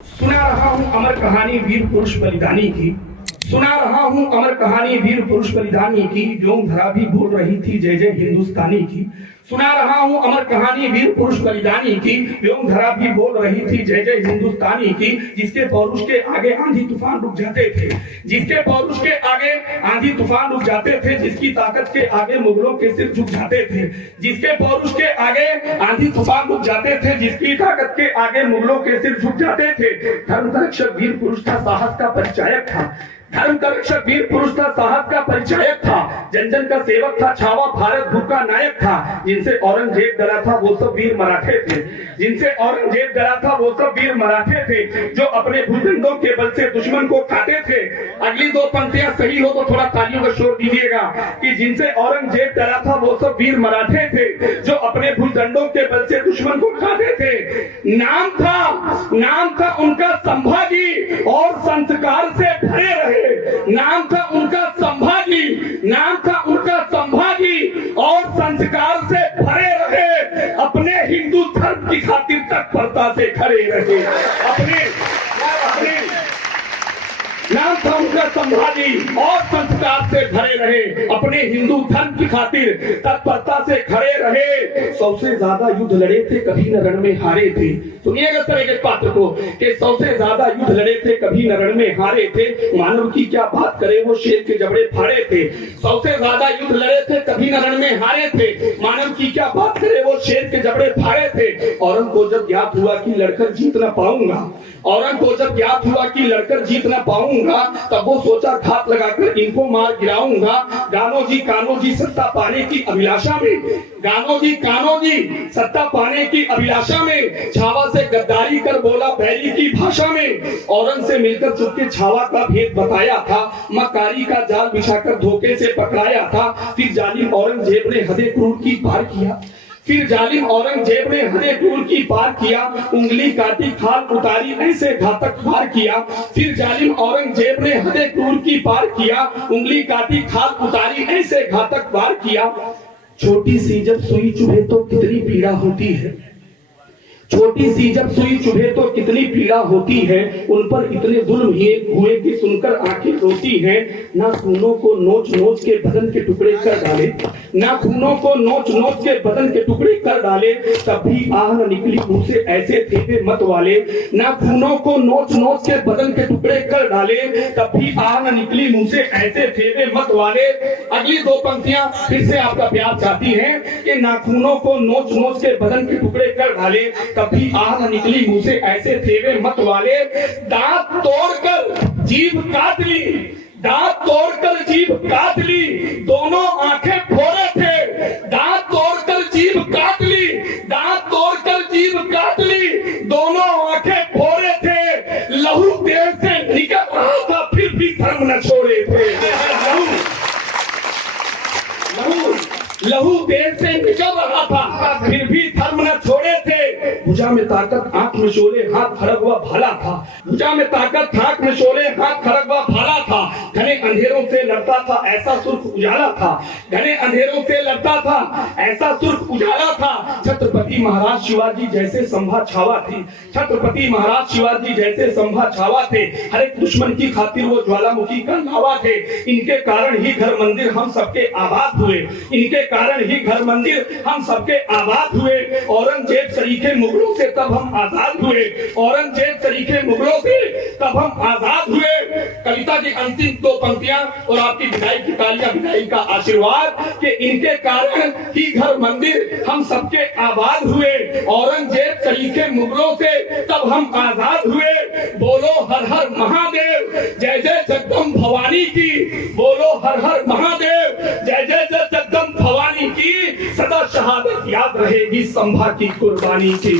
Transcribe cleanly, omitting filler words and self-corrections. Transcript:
सुना रहा हूँ अमर कहानी वीर पुरुष बलिदानी की, सुना रहा हूँ अमर कहानी वीर पुरुष बलिदानी की, व्योम धरा भी बोल रही थी जय जय हिंदुस्तानी की। सुना रहा हूँ अमर कहानी वीर पुरुष बलिदानी की, व्योम धरा भी बोल रही थी जय जय हिंदुस्तानी की। जिसके पौरुष के आगे आंधी तूफान रुक जाते थे, जिसके पौरुष के आगे आंधी तूफान रुक जाते थे, जिसकी ताकत के आगे मुगलों के सिर झुक जाते थे, जिसके पौरुष के आगे आंधी तूफान रुक जाते थे, जिसकी ताकत के आगे मुगलों के सिर झुक जाते थे। धर्म का रक्षक वीर पुरुष था, साहस का परिचायक था, धर्म का रक्षक वीर पुरुष था, साहस का परिचायक था, जन जन का सेवक था, छावा भारत भूख का नायक था। जिनसे औरंगजेब डरा था वो सब वीर मराठे थे, जिनसे औरंगजेब डरा था वो सब वीर मराठे थे, जो अपने भुजंगों के बल से दुश्मन को खाते थे। अगली दो पंक्तियां सही हो तो थोड़ा तालियों का शोर दीजिएगा कि जिनसे औरंगजेब डरा था वो सब वीर मराठे थे, जो अपने भुजंगों के बल से दुश्मन को खाते थे। नाम था उनका संभाजी और संस्कार से भरे रहे। नाम था उनका संभाजी, नाम था उनका संभाजी और संस्कार से भरे रहे। अपने हिंदू धर्म की खातिर तत्परता से खड़े रहे। अपने नाम था उनका संभाजी और संस्कार से भरे रहे, अपने हिंदू धर्म की खातिर तत्परता से खड़े रहे। 100 से ज्यादा युद्ध लड़े थे, कभी न रण में हारे थे। सुनिएगा तरह के पात्र को कि 100 से ज्यादा युद्ध लड़े थे, कभी न रण में हारे थे। मानव की क्या बात करे वो शेर के जबड़े फाड़े थे। 100 से ज्यादा युद्ध लड़े थे, कभी न रण में हारे थे। मानव की क्या बात करे वो शेर के जबड़े फाड़े थे। औरंग को जब ज्ञात हुआ कि लड़कर जीत न पाऊंगा, औरंग को जब ज्ञात हुआ कि लड़कर जीत न पाऊंगा, तब वो सोचा घात लगाकर इनको मार गिराऊंगा। कान्हो जी सत्ता पाने की अभिलाषा में, कान्हो जी सत्ता पाने की अभिलाषा में छावा से गद्दारी कर बोला बैरी की भाषा में। औरंग से मिलकर चुपके छावा का भेद बताया था, मक्कारी का जाल बिछाकर धोखे से पकड़ाया था। फिर जालिम औरंगजेब ने हदे क्रूर की पार किया, फिर जालिम औरंगजेब ने हदे क्रूर की पार किया। उंगली काटी खाल उतारी ऐसे घातक वार किया। फिर जालिम औरंगजेब ने हदे क्रूर की पार किया। उंगली काटी खाल उतारी ऐसे घातक वार किया। छोटी सी जब सुई चुभे तो कितनी पीड़ा होती है, छोटी सी जब सुई चुभे तो कितनी पीड़ा होती है। उन पर इतने जुल्म हुए कि सुनकर आंखें रोती हैं। ना खूनों को नोच नोच के बदन के टुकड़े कर डाले, ना खूनों को नोच नोच के बदन के टुकड़े कर डाले, तब भी आह न निकली मुंह से ऐसे थे वे मत वाले। ना खूनों को नोच नोच के बदन के टुकड़े कर डाले, तब भी आह न निकली मुंह से ऐसे थे वे मत वाले। अगली दो पंक्तियां फिर से आपका प्यार चाहती हैं कि नाखूनों को नोच नोच के बदन के टुकड़े कर डाले, कभी आह न निकली मुंह से ऐसे थे वे मत वाले। दांत तोड़कर जीभ काट ली, दांत तोड़कर जीभ काट ली, दोनों आंखें फोड़े थे। दांत तोड़कर जीभ काट ली, दांत तोड़कर जीभ काट ली, दोनों आंखें फोड़े थे। लहू देह से निकल रहा था फिर भी धर्म न छोड़े थे। लहू देह से निकल रहा था फिर भी धर्म न छोड़े थे। भुजा में ताकत आंख में शोले हाथ खड़ग हुआ भाला था, भुजा में ताकत आंख में शोले हाथ खड़ग हुआ भाला था। घने अंधेरों से लड़ता था ऐसा सुर्ख उजाला था, घने अंधेरों से लड़ता था ऐसा सुर्ख उजाला था। छत्रपति महाराज शिवाजी जैसे संभा छावा थी, छत्रपति महाराज शिवाजी जैसे संभा छावा थे। हर एक दुश्मन की खातिर वो ज्वालामुखी का लावा थे। इनके कारण ही घर मंदिर हम सबके आबाद हुए, इनके कारण ही घर मंदिर हम सबके आबाद हुए। औरंगजेब सरीखे मुगलों से तब हम आजाद हुए, औरंगजेब सरीखे मुगलों से तब हम आजाद हुए। कविता की अंतिम दो पंक्तियां और आपकी विदाई की तालियां, विदाई का आशीर्वाद कि इनके कारण ही घर मंदिर हम सबके आबाद हुए। औरंगजेब सरीखे मुगलों से तब हम आजाद हुए। बोलो हर हर महादेव, जय जय जगदम्ब भवानी की, बोलो हर हर महादेव, जय जय जगदम्ब भवानी की। सदा शहादत याद रहेगी संभा की कुर्बानी की।